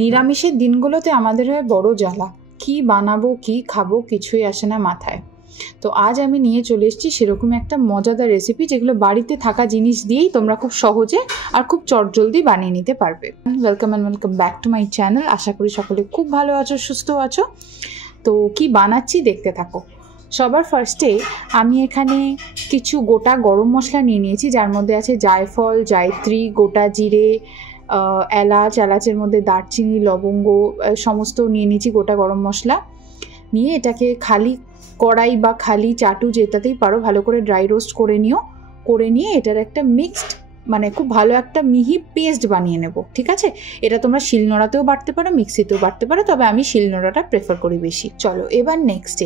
নিরামিষের দিনগুলোতে আমাদের হয় বড় জ্বালা, কি বানাবো কি খাবো কিছুই আসে না মাথায়। তো আজ আমি নিয়ে চলে এসেছি সেরকম একটা মজাদার রেসিপি, যেগুলো বাড়িতে থাকা জিনিস দিয়েই তোমরা খুব সহজে আর খুব চটজলদি বানিয়ে নিতে পারবে। Welcome back to my channel. আশা করি সকলে খুব ভালো আছো, সুস্থ আছো। তো কি বানাচ্ছি দেখতে থাকো। সবার ফার্স্টে আমি এখানে কিছু গোটা গরম মশলা নিয়ে নিয়েছি, যার মধ্যে আছে জায়ফল, জায়ত্রী, গোটা জিরে, এলাচের মধ্যে দারচিনি, লবঙ্গ সমস্ত নিয়ে নিয়েছি গোটা গরম মশলা। নিয়ে এটাকে খালি কড়াই বা খালি চাটু যেটাতেই পারো ভালো করে ড্রাই রোস্ট করে নিয়ে এটার একটা মিক্সড মানে খুব ভালো একটা মিহি পেস্ট বানিয়ে নেব। ঠিক আছে, এটা তোমরা শিলনোড়াতেও বাটতে পারো, মিক্সিতেও বাটতে পারো, তবে আমি শিলনোড়াটা প্রেফার করি বেশি। চলো এবার নেক্সট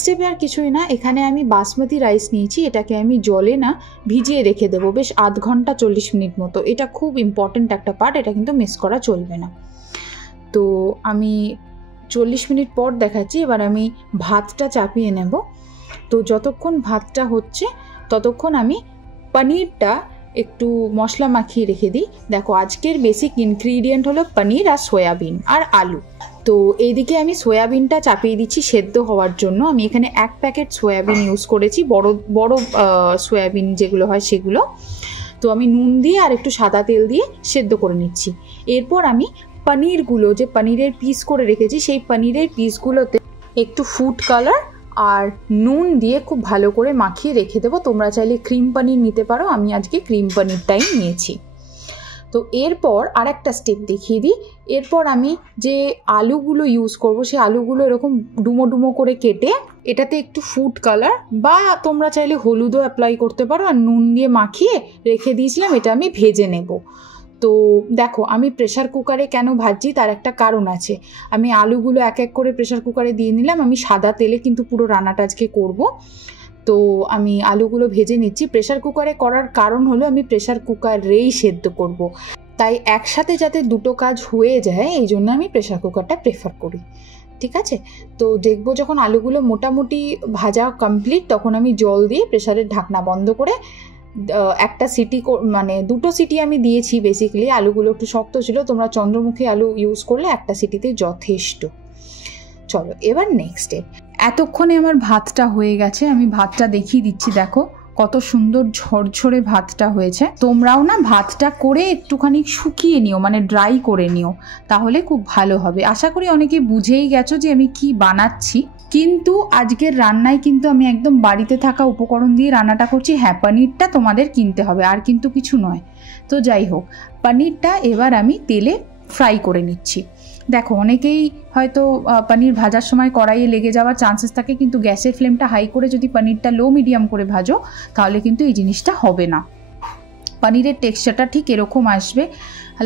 স্টেপে আর কিছুই না, এখানে আমি বাসমতি রাইস নিয়েছি, এটাকে আমি জলে না ভিজিয়ে রেখে দেবো বেশ আধ ঘন্টা 40 মিনিট মতো। এটা খুব ইম্পর্টেন্ট একটা পার্ট, এটা কিন্তু মিস করা চলবে না। তো আমি 40 মিনিট পর দেখাচ্ছি। এবার আমি ভাতটা চাপিয়ে নেব। তো যতক্ষণ ভাতটা হচ্ছে ততক্ষণ আমি পনিরটা একটু মশলা মাখিয়ে রেখে দিই। দেখো আজকের বেসিক ইনগ্রিডিয়েন্ট হলো পনির আর সয়াবিন আর আলু। তো এইদিকে আমি সয়াবিনটা চাপিয়ে দিচ্ছি সেদ্ধ হওয়ার জন্য। আমি এখানে 1 প্যাকেট সয়াবিন ইউজ করেছি, বড় সয়াবিন যেগুলো হয় সেগুলো। তো আমি নুন দিয়ে আর একটু সাদা তেল দিয়ে সেদ্ধ করে নিচ্ছি। এরপর আমি পনিরগুলো, যে পনিরের পিস করে রেখেছি, সেই পনিরের পিসগুলোতে একটু ফুড কালার আর নুন দিয়ে খুব ভালো করে মাখিয়ে রেখে দেবো। তোমরা চাইলে ক্রিম পনির নিতে পারো, আমি আজকে ক্রিম পনিরটাই নিয়েছি। তো এরপর আর একটা স্টেপ দেখিয়ে দিই। এরপর আমি যে আলুগুলো ইউজ করব, সেই আলুগুলো এরকম ডুমো ডুমো করে কেটে এটাতে একটু ফুড কালার বা তোমরা চাইলে হলুদও অ্যাপ্লাই করতে পারো, আর নুন দিয়ে মাখিয়ে রেখে দিয়েছিলাম। এটা আমি ভেজে নেব। তো দেখো আমি প্রেশার কুকারে কেন ভাজছি তার একটা কারণ আছে। আমি আলুগুলো এক এক করে প্রেশার কুকারে দিয়ে নিলাম। আমি সাদা তেলে কিন্তু পুরো রান্নাটা আজকে করব। তো আমি আলুগুলো ভেজে নিচ্ছি। প্রেশার কুকারে করার কারণ হলো আমি প্রেশার কুকারেই সেদ্ধ করব, তাই একসাথে যাতে দুটো কাজ হয়ে যায় এই জন্য আমি প্রেশার কুকারটা প্রেফার করি। ঠিক আছে, তো দেখবো যখন আলুগুলো মোটামুটি ভাজা কমপ্লিট, তখন আমি জল দিয়ে প্রেশারের ঢাকনা বন্ধ করে একটা সিটি মানে 2টো সিটি আমি দিয়েছি। বেসিক্যালি আলুগুলো একটু শক্ত ছিল, তোমরা চন্দ্রমুখী আলু ইউজ করলে একটা সিটিতে যথেষ্ট। চলো এবার নেক্সট স্টেপ। এতক্ষণে আমার ভাতটা হয়ে গেছে, আমি ভাতটা দেখিয়ে দিচ্ছি। দেখো কত সুন্দর ঝরঝরে ভাতটা হয়েছে। তোমরাও না ভাতটা করে একটুখানি শুকিয়ে নিও, মানে ড্রাই করে নিও, তাহলে খুব ভালো হবে। আশা করি অনেকে বুঝেই গেছো যে আমি কি বানাচ্ছি। কিন্তু আজকের রান্নায় কিন্তু আমি একদম বাড়িতে থাকা উপকরণ দিয়ে রান্নাটা করছি। হ্যাঁ, পনিরটা তোমাদের কিনতে হবে, আর কিন্তু কিছু নয়। তো যাই হোক, পনিরটা এবার আমি তেলে ফ্রাই করে নিচ্ছি। দেখো অনেকেই হয়তো পনির ভাজার সময় কড়াইয়ে লেগে যাওয়ার চান্সেস থাকে, কিন্তু গ্যাসের ফ্লেমটা হাই করে যদি পনিরটা লো মিডিয়াম করে ভাজো তাহলে কিন্তু এই জিনিসটা হবে না। পনিরের টেক্সচারটা ঠিক এরকম আসবে,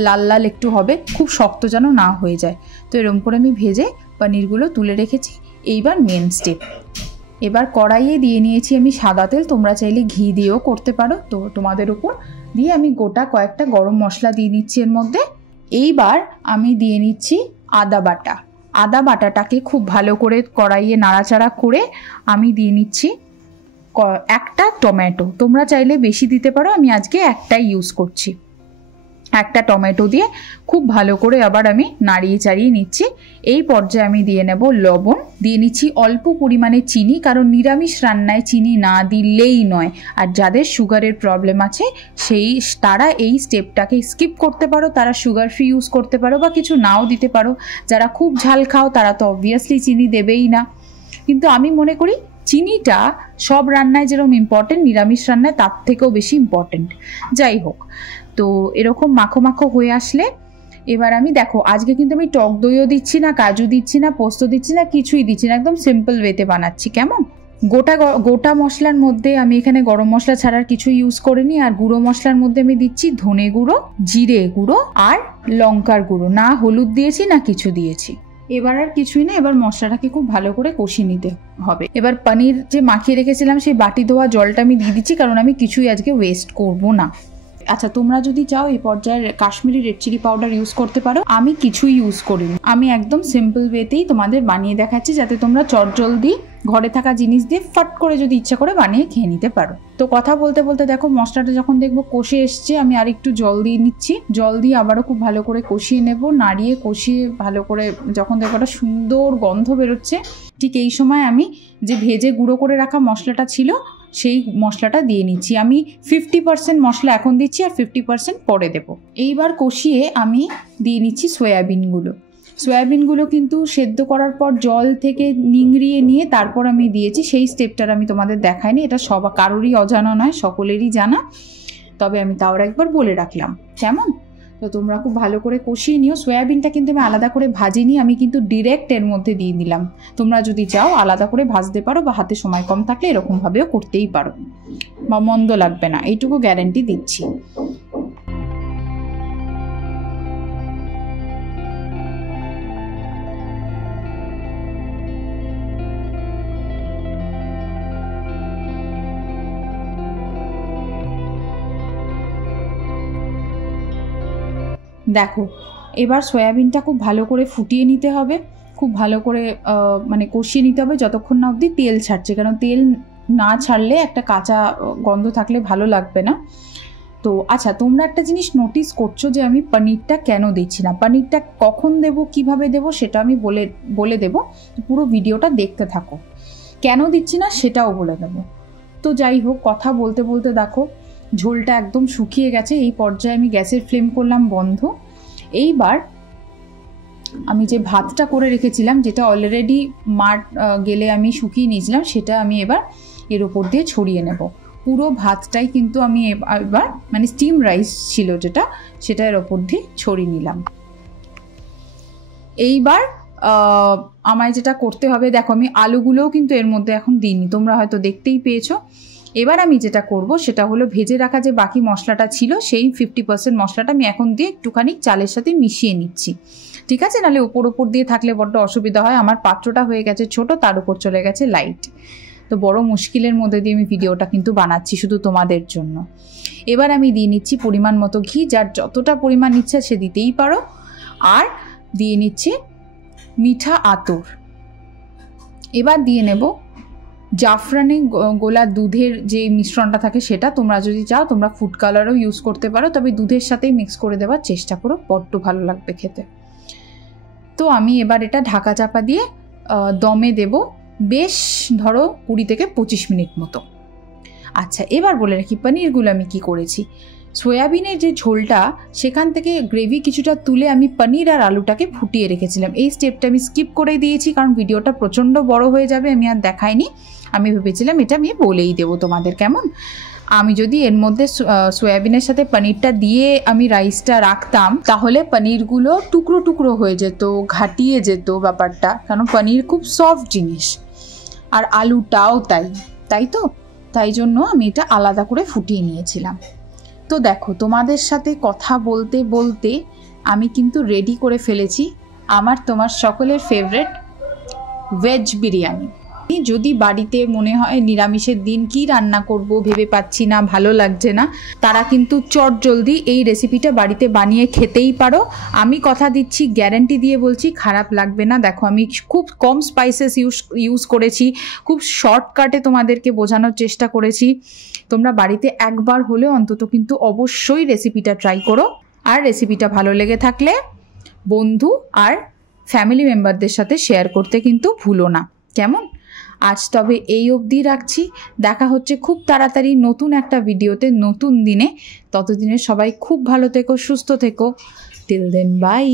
লাল লাল একটু হবে, খুব শক্ত যেন না হয়ে যায়। তো এরকম করে আমি ভেজে পনিরগুলো তুলে রেখেছি। এইবার মেন স্টেপ। এবার কড়াইয়ে দিয়ে নিয়েছি আমি সাদা তেল, তোমরা চাইলে ঘি দিয়েও করতে পারো, তো তোমাদের উপর। দিয়ে আমি গোটা কয়েকটা গরম মশলা দিয়ে নিচ্ছি এর মধ্যে। এইবার আমি দিয়ে নিচ্ছি আদা বাটাটাকে খুব ভালো করে কড়াইয়ে নাড়াচাড়া করে আমি দিয়ে নিচ্ছি একটা টমেটো। তোমরা চাইলে বেশি দিতে পারো, আমি আজকে একটাই ইউজ করছি। একটা টমেটো দিয়ে খুব ভালো করে আবার আমি নাড়িয়ে চাড়িয়ে নিচ্ছি। এই পর্যায়ে আমি দিয়ে নেব লবণ, দিয়ে নিচ্ছি অল্প পরিমাণে চিনি, কারণ নিরামিষ রান্নায় চিনি না দিলেই নয়। আর যাদের সুগারের প্রবলেম আছে তারা এই স্টেপটাকে স্কিপ করতে পারো, তারা সুগার ফ্রি ইউজ করতে পারো বা কিছু নাও দিতে পারো। যারা খুব ঝাল খাও তারা তো অবভিয়াসলি চিনি দেবেই না, কিন্তু আমি মনে করি চিনিটা সব রান্নায় যেরকম ইম্পর্টেন্ট, নিরামিষ রান্নায় তার থেকেও বেশি ইম্পর্টেন্ট। যাই হোক, তো এরকম মাখো মাখো হয়ে আসলে এবার আমি দেখো আজকে কিন্তু আমি টক দইও দিচ্ছি না, কাজু দিচ্ছি না, পোস্ত দিচ্ছি না, কিছুই দিচ্ছি না, একদম সিম্পল ওয়েতে বানাচ্ছি। কেমন গোটা মশলার মধ্যে আমি এখানে গরম মশলা ছাড়ার কিছু ইউজ করিনি। আর গুঁড়ো মশলার মধ্যে আমি দিচ্ছি ধনে গুঁড়ো, জিরে গুঁড়ো আর লঙ্কার গুঁড়ো। না হলুদ দিয়েছি না কিছু দিয়েছি। এবার আর কিছুই না, এবার মশলাটাকে খুব ভালো করে কষিয়ে নিতে হবে। এবার পনির যে মাখিয়ে রেখেছিলাম সেই বাটি ধোয়া জলটা আমি দিয়ে দিচ্ছি, কারণ আমি কিছুই আজকে ওয়েস্ট করব না। আচ্ছা, তোমরা যদি চাও এই পর্যায়ে Kashmiri red chilli powder use করতে পারো, আমি কিছুই ইউজ করিনি। আমি একদম সিম্পল ওয়েতেই তোমাদের বানিয়ে দেখাচ্ছি, যাতে তোমরা চটজলদি ঘরে থাকা জিনিস দিয়ে ফাট করে যদি ইচ্ছা করে বানিয়ে খেয়ে নিতে পারো। তো কথা বলতে বলতে দেখো মশলাটা যখন দেখবো কষে এসছে, আমি আর একটু জল দিয়ে নিচ্ছি। জল দিয়ে আবারও খুব ভালো করে কষিয়ে নেব, নাড়িয়ে কষিয়ে ভালো করে যখন দেখবো একটা সুন্দর গন্ধ বেরোচ্ছে, ঠিক এই সময় আমি যে ভেজে গুঁড়ো করে রাখা মশলাটা ছিল সেই মশলাটা দিয়ে নিচ্ছি। আমি 50% মশলা এখন দিচ্ছি আর 50% পরে দেব। এইবার কষিয়ে আমি দিয়ে নিচ্ছি সয়াবিনগুলো। সয়াবিনগুলো কিন্তু সেদ্ধ করার পর জল থেকে নিংড়িয়ে নিয়ে তারপর আমি দিয়েছি, সেই স্টেপটার আমি তোমাদের দেখাইনি। এটা কারোরই অজানা নয়, সকলেরই জানা, তবে আমি তাও একবার বলে রাখলাম। কেমন? তো তোমরা খুব ভালো করে কষিয়ে নিও। সয়াবিনটা কিন্তু আমি আলাদা করে ভাজিনি, আমি কিন্তু ডিরেক্ট এর মধ্যে দিয়ে দিলাম। তোমরা যদি চাও আলাদা করে ভাজতে পারো, বা হাতে সময় কম থাকলে এরকমভাবেও করতেই পারো, বা মন্দ লাগবে না, এইটুকু গ্যারান্টি দিচ্ছি। দেখো এবার সয়াবিনটা খুব ভালো করে ফুটিয়ে নিতে হবে, খুব ভালো করে মানে কষিয়ে নিতে হবে যতক্ষণ না অবধি তেল ছাড়ছে, কারণ তেল না ছাড়লে একটা কাঁচা গন্ধ থাকলে ভালো লাগবে না। তো আচ্ছা, তোমরা একটা জিনিস নোটিস করছো যে আমি পনিরটা কেন দিচ্ছি না, পনিরটা কখন দেব, কিভাবে দেব সেটা আমি বলে দেব। পুরো ভিডিওটা দেখতে থাকো, কেন দিচ্ছি না সেটাও বলে দেবো। তো যাই হোক, কথা বলতে বলতে দেখো ঝোলটা একদম শুকিয়ে গেছে। এই পর্যায়ে আমি গ্যাসের ফ্লেম করলাম বন্ধ। এইবার আমি যে ভাতটা করে রেখেছিলাম, যেটা অলরেডি মাঠ গেলে আমি শুকিয়ে নিয়েছিলাম, সেটা আমি এবার এর ওপর দিয়ে ছড়িয়ে নেব। পুরো ভাতটাই কিন্তু আমি এবার মানে স্টিম রাইস ছিল যেটা, সেটা এর ওপর দিয়ে ছড়িয়ে নিলাম। এইবার আমায় যেটা করতে হবে, দেখো আমি আলুগুলোও কিন্তু এর মধ্যে এখন দিইনি, তোমরা হয়তো দেখতেই পেয়েছো। এবার আমি যেটা করব সেটা হলো ভেজে রাখা যে বাকি মশলাটা ছিল, সেই 50% মশলাটা আমি এখন দিয়ে একটুখানি চালের সাথে মিশিয়ে নিচ্ছি, ঠিক আছে? নাহলে ওপর দিয়ে থাকলে বড্ড অসুবিধা হয়। আমার পাত্রটা হয়ে গেছে ছোট, তার উপর চলে গেছে লাইট, তো বড় মুশকিলের মধ্যে দিয়ে আমি ভিডিওটা কিন্তু বানাচ্ছি শুধু তোমাদের জন্য। এবার আমি দিয়ে নিচ্ছি পরিমাণ মতো ঘি, যার যতটা পরিমাণ ইচ্ছা সে দিতেই পারো। আর দিয়ে নিচ্ছি মিঠা আতর। এবার দিয়ে নেব জাফরানি গোলা দুধের যে মিশ্রণটা থাকে সেটা, তোমরা যদি চাও তোমরা ফুড কালারও ইউজ করতে পারো, তবে দুধের সাথেই মিক্স করে দেওয়ার চেষ্টা করো, বড্ড ভালো লাগবে খেতে। তো আমি এবার এটা ঢাকা চাপা দিয়ে দমে দেব বেশ ধরো 20 থেকে 25 মিনিট মতো। আচ্ছা, এবার বলে রাখি পনিরগুলো আমি কি করেছি। সয়াবিনের যে ঝোলটা, সেখান থেকে গ্রেভি কিছুটা তুলে আমি পনির আর আলুটাকে ফুটিয়ে রেখেছিলাম। এই স্টেপটা আমি স্কিপ করে দিয়েছি, কারণ ভিডিওটা প্রচণ্ড বড় হয়ে যাবে, আমি আর দেখাইনি। আমি ভেবেছিলাম এটা আমি বলেই দেবো তোমাদের। কেমন, আমি যদি এর মধ্যে সয়াবিনের সাথে পনিরটা দিয়ে আমি রাইসটা রাখতাম, তাহলে পনিরগুলো টুকরো টুকরো হয়ে যেত, ঘাটিয়ে যেত ব্যাপারটা, কারণ পনির খুব সফট জিনিস, আর আলুটাও তাই তো, তাই জন্য আমি এটা আলাদা করে ফুটিয়ে নিয়েছিলাম। তো দেখো, তোমাদের সাথে কথা বলতে বলতে আমি কিন্তু রেডি করে ফেলেছি আমার তোমার সকলের ফেভারিট ভেজ বিরিয়ানি। যদি বাড়িতে মনে হয় নিরামিষের দিন কি রান্না করব ভেবে পাচ্ছি না, ভালো লাগছে না, তারা কিন্তু চটজলদি এই রেসিপিটা বাড়িতে বানিয়ে খেতেই পারো। আমি কথা দিচ্ছি, গ্যারান্টি দিয়ে বলছি, খারাপ লাগবে না। দেখো আমি খুব কম স্পাইসেস ইউজ করেছি, খুব শর্টকাটে তোমাদেরকে বোঝানোর চেষ্টা করেছি। তোমরা বাড়িতে একবার হলেও অন্তত কিন্তু অবশ্যই রেসিপিটা ট্রাই করো। আর রেসিপিটা ভালো লেগে থাকলে বন্ধু আর ফ্যামিলি মেম্বারদের সাথে শেয়ার করতে কিন্তু ভুলো না। কেমন, আজ তবে এই অবধি রাখছি। দেখা হচ্ছে খুব তাড়াতাড়ি নতুন একটা ভিডিওতে, নতুন দিনে। ততদিনে সবাই খুব ভালো থেকো, সুস্থ থেকো। Till then, by.